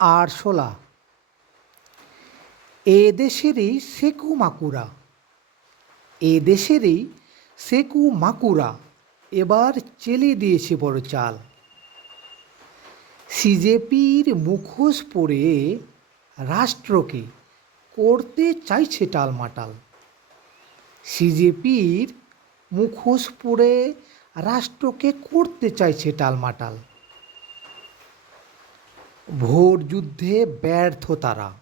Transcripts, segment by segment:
আরশোলা। এ দেশেরই সেকু মাকুরা, এ দেশেরই সেকু মাকুরা এবার চেলে দিয়েছে বড় চাল। সিজেপির মুখোশ পরে রাষ্ট্রকে করতে চাইছে টালমাটাল। সিজেপির মুখোশ পরে রাষ্ট্রকে করতে চাইছে টালমাটাল। ভোট যুদ্ধে ব্যর্থ তারা,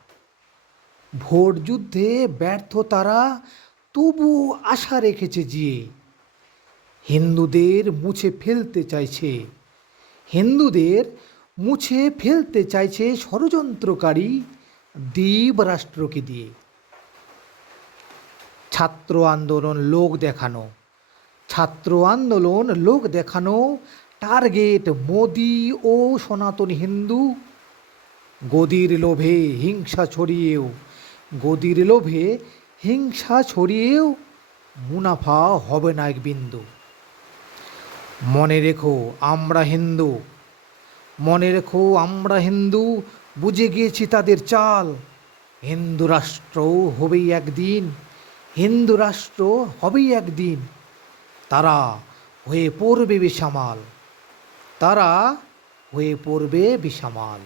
ভোট যুদ্ধে ব্যর্থ তারা, তবু আশা রেখেছে জিয়ে। হিন্দুদের মুছে ফেলতে চাইছে, হিন্দুদের মুছে ফেলতে চাইছে ষড়যন্ত্রকারী দ্বীপ রাষ্ট্রকে দিয়ে। ছাত্র আন্দোলন লোক দেখানো, ছাত্র আন্দোলন লোক দেখানো, টার্গেট মোদি ও সনাতনী হিন্দু। গদির লোভে হিংসা ছড়িয়েও, গদির লোভে হিংসা ছড়িয়েও মুনাফা হবে না এক বিন্দু। মনে রেখো আমরা হিন্দু, মনে রেখো আমরা হিন্দু, বুঝে গিয়েছি তাদের চাল। হিন্দু রাষ্ট্র হবেই একদিন, হিন্দু রাষ্ট্র হবেই একদিন। তারা হয়ে পড়বে বেসামাল, তারা হয়ে পড়বে বেসামাল।